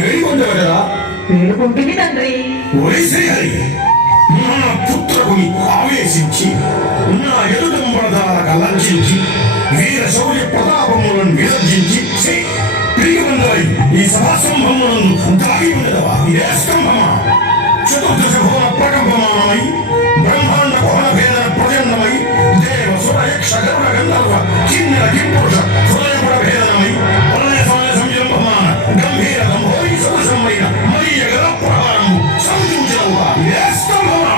వేడుకుంటుంది తండ్రి. నా పుత్రకుని ఆవేశించి నా ఎదుటంబరదాలకు లంఘించి వీర శౌర్య ప్రతాపములను విసర్జించి ప్రియమందరై ఈ సభాసంభమునందు దాగి ఉండదవా ఇదే స్తంభమా చతుర్దశ భువన ప్రకంపమానమై బ్రహ్మాండ భువన భేదన ప్రచండమై దేవ సుర యక్ష గరుడ గంధర్వ కిన్నెర కింపురుష హృదయపుర భేదనమై ప్రళయ సమయ సంజంభమాన గంభీర గంభోరి సదృశమైన మరియ గల ప్రహారము సంచూచనవుగా ఇదే స్తంభమా.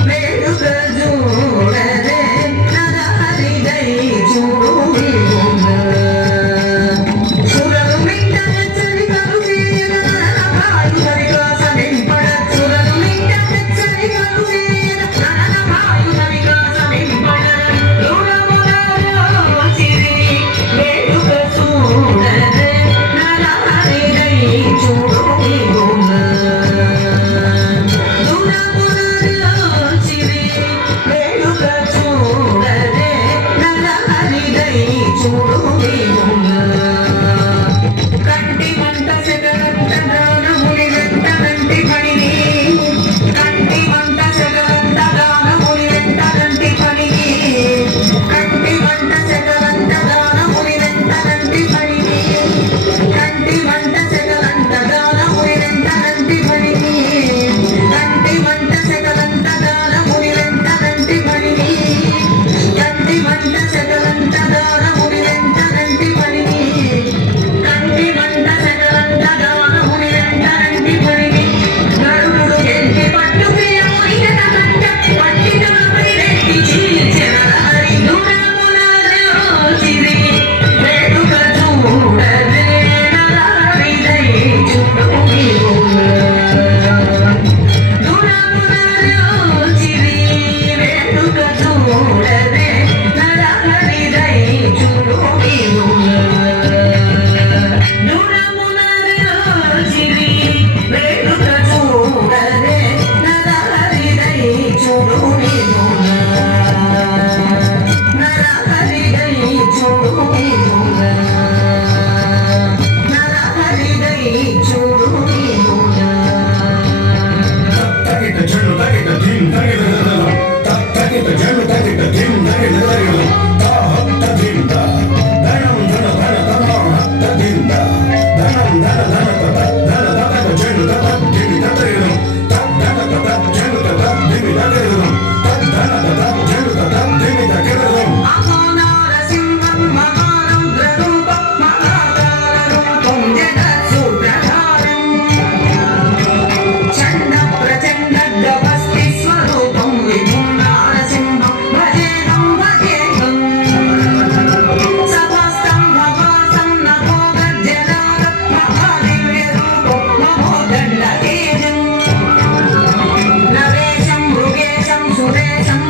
వేడుక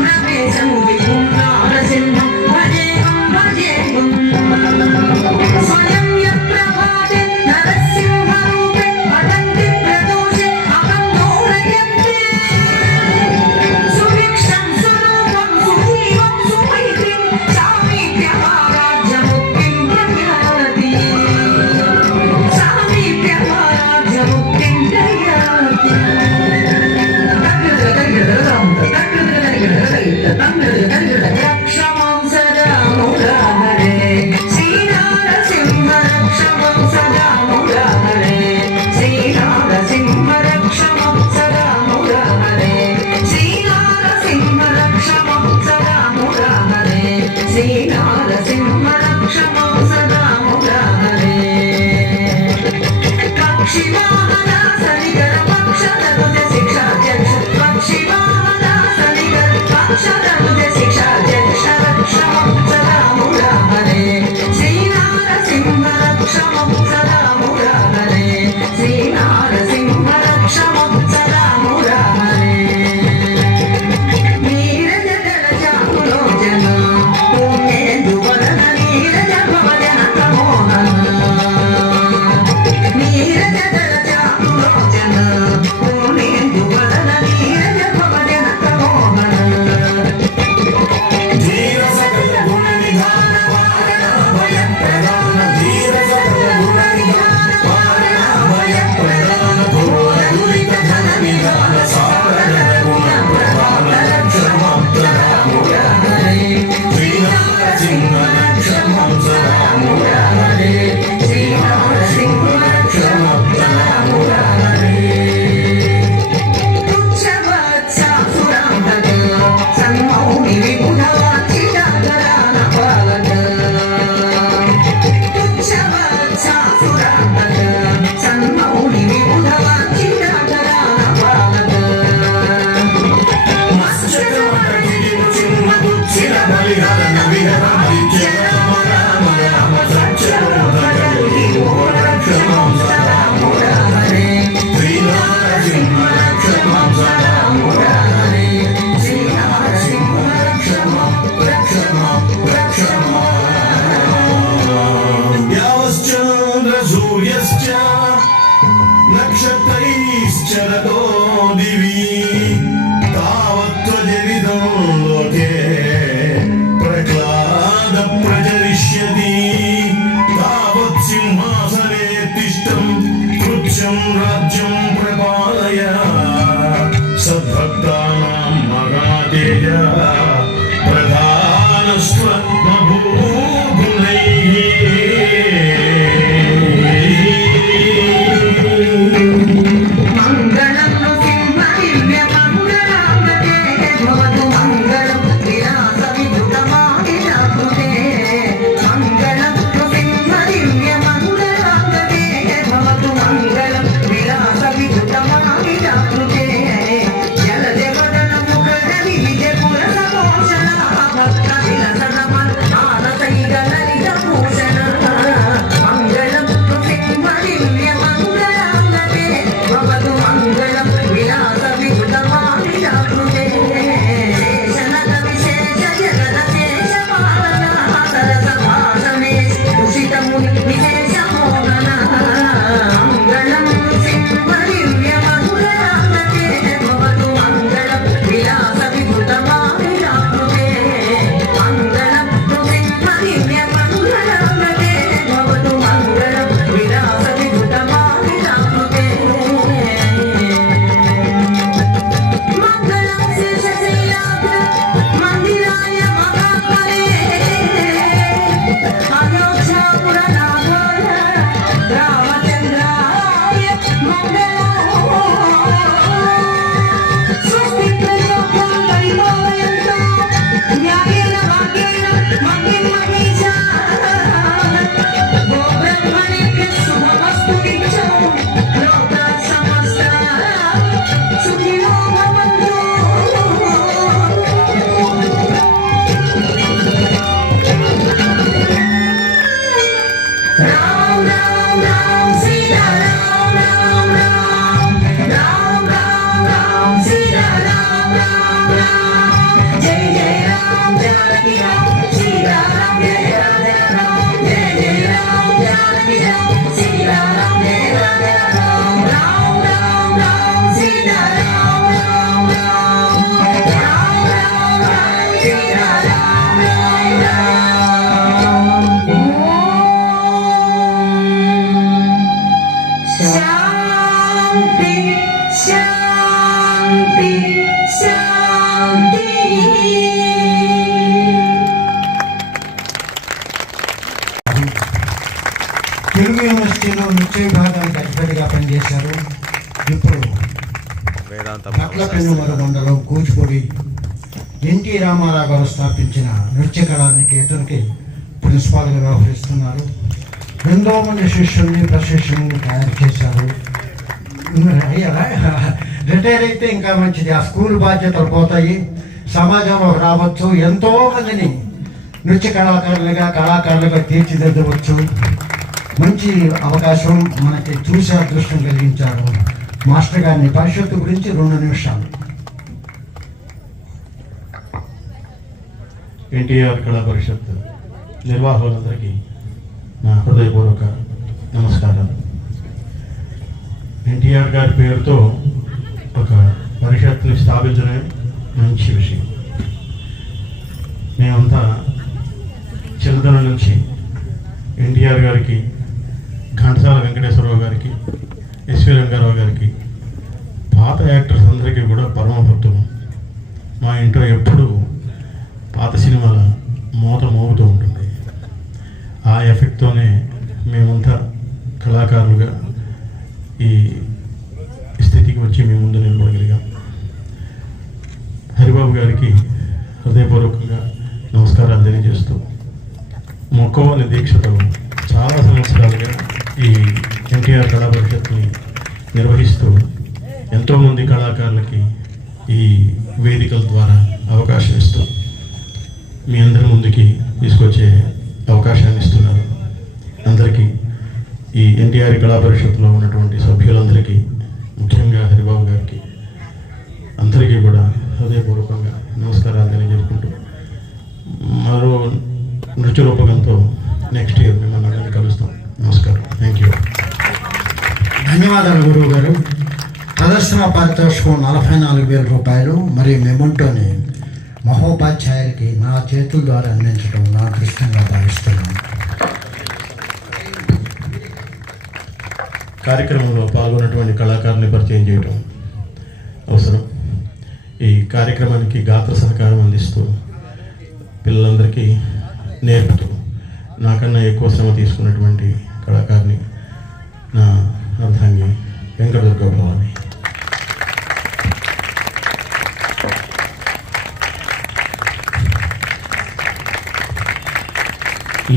రమేశం విభుం నారసింహం భజేహం భజేహం స్వయం యప్రభాతే నరసింహరూపే వదంతి ప్రదోషే అహం దౌరయంతే సుభిక్షం సురూపం సుజీవం సుమైత్రిం సామీప్యమారాజ్యముక్తిం ప్రయాతి సామీప్యమారాజ్యముక్తిం ప్రయాతి రక్షమాం సదా మురారే శ్రీనారసింహ రక్షమాం సదా మురారే శ్రీనారసింహ రక్షమాం సదా మురారే శ్రీనారసింహ రక్షమాం సదా మురారే శ్రీనారసింహ రక్షమాం సదా మురారే పక్షివాహన సరిగర పక్షదనుజ శిక్షాధ్యక్ష పక్షివాహన సరిగర పక్షదనుజ శిక్షాధ్యక్ష రక్షమం సదా మురారే శ్రీనారసింహ రక్షమం సదా మురారే శ్రీనారసింహ రక్షమం సదా మురారే నీరజగల చాకులోచన పుణ్యేందువదన నీరజ భవజన తమోహన నీరజగల చాకులోచన పుణ్యేందువదన నీరజ భవజన తమోహన ధీర సకల గుణ నిధాన వారణ భయం ప్రదాన ధీర సకల గుణ నిధాన వారణ భయం ప్రదాన ఘోర దురిత ధన నిధాన సాగర గుణ ప్రధాన రక్షమాం సదా మురారే శ్రీనారసింహ రక్షమాం సదా మురారే శ్రీనారసింహ రక్షమాం సదా మురారే తుచ్చవత్సాసురాంతక సన్మౌని విబుధవాచితాకరాన పాలక తుచ్చవత్సాసురాంతక సన్మౌని విబుధవాచితాకరాన పాలక మత్స్యకమట గిరిము చిన్న దుచ్చిర బలిహరణ విహరణ నిత్య రామ రామ రామ సత్యరోధక రక్షమాం సదా మురారే శ్రీనారసింహ రక్షమాం సదా మురారే శ్రీనారసింహ రక్షమాం రక్షమాం రక్షమాం యావశ్చంద్ర సూర్యశ్చ నక్షత్రైశ్చరతో దివి తావత్త్వజవిదం లోకే ప్రహ్లాద ప్రచరిష్యతి తావత్ సింహాసనే తిష్టం కృత్యం రాజ్యం ప్రపాలయ సద్భక్తానాం మహాతేజ ప్రధానస్వ మంగళం నృసింహ దివ్య మంగళాంగతే భవతు మంగళం విలాస విద్యుతమాదిశాకృతే మంగళం నృసింహ దివ్య మంగళాంగతే భవతు మంగళం విలాస విద్యుతమాదిశాకృతే జలజవదన ముఖ విజయ పురసమోషణ భక్త విలసన నాట్య విభాగానికి అధిపతిగా పనిచేశారు. ఇప్పుడు కట్లపెన్నుమల మండలం కూచిపూడి ఎన్టీ రామారావు గారు స్థాపించిన నృత్య కళానికేతన్కి ప్రిన్సిపాల్గా వ్యవహరిస్తున్నారు. 200 మంది శిష్యుల్ని ప్రశిష్యుల్ని తయారు చేశారు. రిటైర్ అయితే ఇంకా మంచిది, ఆ స్కూల్ బాధ్యతలు పోతాయి, సమాజంలో రావచ్చు, ఎంతో మందిని నృత్య కళాకారులుగా తీర్చిదిద్దవచ్చు. మంచి అవకాశం మనకి చూసే అదృష్టం కలిగించారు. మాస్టర్ గారిని పరిషత్తు గురించి 2 నిమిషాలు. ఎన్టీఆర్ కళా పరిషత్ నిర్వాహకులందరికీ నా హృదయపూర్వక నమస్కారాలు. ఎన్టీఆర్ గారి పేరుతో ఒక పరిషత్ని స్థాపించడం మంచి విషయం. మేమంతా చిన్నతనం నుంచి ఎన్టీఆర్ గారికి, ఘంటసాల వెంకటేశ్వరరావు గారికి, ఎస్వి రంగారావు గారికి, పాత యాక్టర్స్ అందరికీ కూడా పరమ భక్తులు. మా ఇంట్లో ఎప్పుడూ పాత సినిమాల మోత మోగుతూ ఉంటుంది. ఆ ఎఫెక్ట్తోనే మేమంతా కళాకారులుగా ఈ స్థితికి వచ్చి మేము ముందు నిలబడగలిగాం. హరిబాబు గారికి హృదయపూర్వకంగా నమస్కారాలు తెలియజేస్తూ, మొక్కవని దీక్షతో చాలా సంవత్సరాలుగా ఈ ఎన్టీఆర్ కళా పరిషత్ని నిర్వహిస్తూ ఎంతోమంది కళాకారులకి ఈ వేదికల ద్వారా అవకాశం ఇస్తూ మీ అందరి ముందుకి తీసుకొచ్చే అవకాశాన్ని ఇస్తున్నారు. అందరికీ ఈ ఎన్టీఆర్ కళా పరిషత్లో ఉన్నటువంటి సభ్యులందరికీ, ముఖ్యంగా హరిబాబు గారికి అందరికీ కూడా హృదయపూర్వకంగా నమస్కారాలు తెలియజేసుకుంటూ, మరో నృత్య రూపకంతో నెక్స్ట్ ఇయర్ మిమ్మల్ని అందరినీ కలుస్తాం. నమస్కారం. Thank you. ధన్యవాదాలు గురువు గారు. ప్రదర్శన పారితోషికం 44,000 రూపాయలు మరియు మెమంటోని మహోపాధ్యాయులకి నా చేతుల ద్వారా అందించడం నా అదృష్టంగా భావిస్తున్నాను. కార్యక్రమంలో పాల్గొన్నటువంటి కళాకారుని పరిచయం చేయడం అవసరం. ఈ కార్యక్రమానికి గాత్ర సహకారం అందిస్తూ పిల్లలందరికీ నేర్పుతూ నాకన్నా ఎక్కువ శ్రమ తీసుకున్నటువంటి కళాకారిని నా అర్థంగి వెంకటదుర్గ భవాని.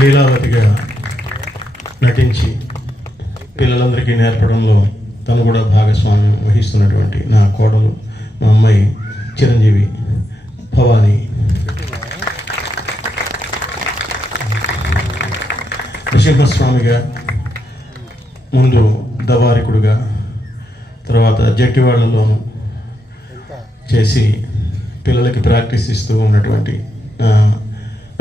లీలావతిగా నటించి పిల్లలందరికీ నేర్పడంలో తను కూడా భాగస్వామ్యం వహిస్తున్నటువంటి నా కోడలు, మా అమ్మాయి చిరంజీవి భవాని. నరసింహస్వామిగా ముందు దవారికుడుగా, తర్వాత జట్టివాళ్లలోనూ చేసి పిల్లలకి ప్రాక్టీస్ ఇస్తూ ఉన్నటువంటి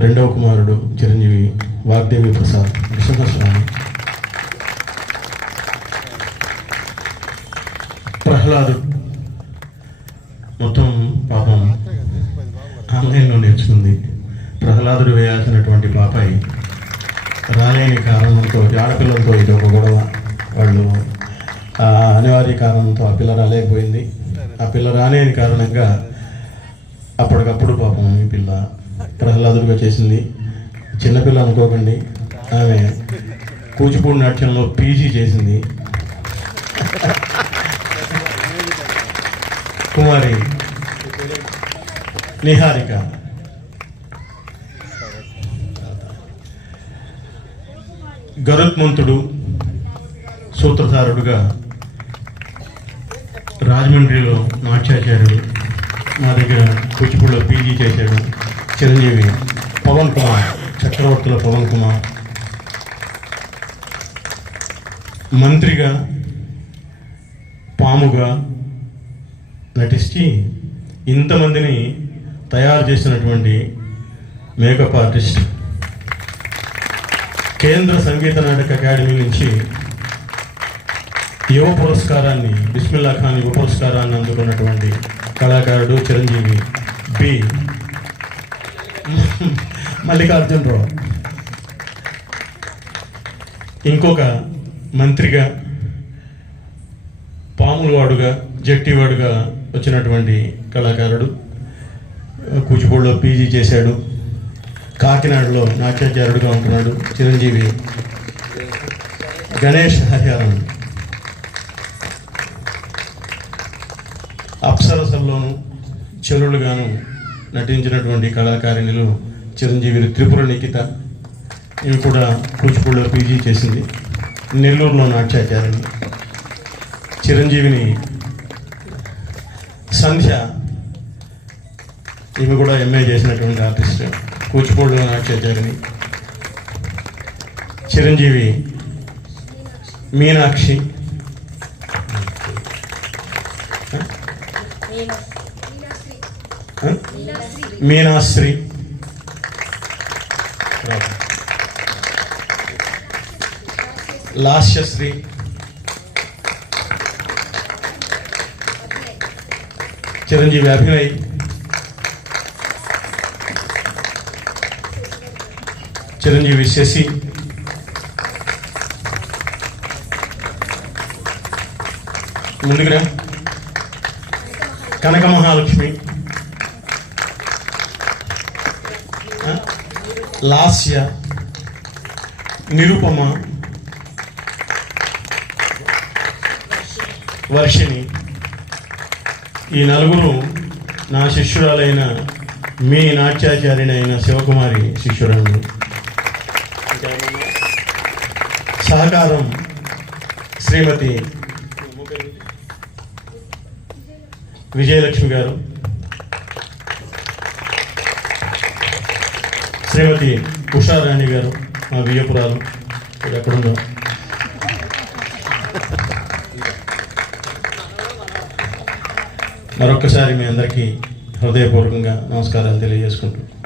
రెండవ కుమారుడు చిరంజీవి వాగ్దేవి ప్రసాద్ నరసింహస్వామి. ప్రహ్లాదు మొత్తం పాపం ఆన్లైన్లో నేర్చుకుంది. ప్రహ్లాదుడు వేయాల్సినటువంటి పాపాయి రాలేని కారణంతో, ఆడపిల్లలతో ఇది ఒక గొడవ. వాళ్ళు అనివార్య కారణంతో ఆ పిల్ల రాలేకపోయింది. ఆ పిల్ల రాలేని కారణంగా అప్పటికప్పుడు పాపం ఈ పిల్ల ప్రహ్లాదుడిగా చేసింది. చిన్నపిల్ల అనుకోకండి, ఆమె కూచిపూడి నాట్యంలో పీజీ చేసింది. కుమారి నిహారిక గరుత్మంతుడు సూత్రధారుడుగా రాజమండ్రిలో నాట్యాచార్యుడు, మా దగ్గర కూచిపూడిలో పీజీ చేశాడు. చిరంజీవి పవన్ కుమార్, చక్రవర్తుల పవన్ కుమార్. మంత్రిగా పాముగా నటించి ఇంతమందిని తయారు చేసినటువంటి మేకప్ ఆర్టిస్ట్. కేంద్ర సంగీత నాటక అకాడమీ నుంచి యువ పురస్కారాన్ని, బిస్మిల్లా ఖాన్ యువ పురస్కారాన్ని అందుకున్నటువంటి కళాకారుడు చిరంజీవి బి మల్లికార్జునరావు. ఇంకొక మంత్రిగా, పాములవాడుగా, జట్టివాడుగా వచ్చినటువంటి కళాకారుడు, కూచిపూడిలో పీజీ చేశాడు. కాకినాడలో నాట్యాచార్యుడుగా ఉంటున్నాడు చిరంజీవి గణేష్ హరిహరన్, అప్సరసల్లోనూ చెరువులుగాను నటించినటువంటి కళాకారిణులు చిరంజీవి త్రిపుర నిఖిత. ఇవి కూడా కూచిపూడిలో పీజీ చేసింది. నెల్లూరులో నాట్యాచారిణి. చిరంజీవిని సంధ్య, ఇవి కూడా ఎంఏ చేసినటువంటి ఆర్టిస్ట్, కూచిపూడిలో నాట్యాచారిణి. చిరంజీవి మీనాక్షి, మీనాశ్రీ, లాస్యశ్రీ, చిరంజీవి అభినయ్, చిరంజీవి శశి, ముందుగా కనక మహాలక్ష్మి, లాస్య, నిరుపమ, వర్షిణి. ఈ నలుగురు నా శిష్యురాలైన మీ నాట్యాచార్యుని అయిన శివకుమారి శిష్యురాలు. సహకారం శ్రీమతి విజయలక్ష్మి గారు, శ్రీమతి ఉషారాణి గారు, మా వియ్యపురాలు. ఎక్కడుందో మరొక్కసారి మీ అందరికీ హృదయపూర్వకంగా నమస్కారాలు తెలియజేసుకుంటున్నాను.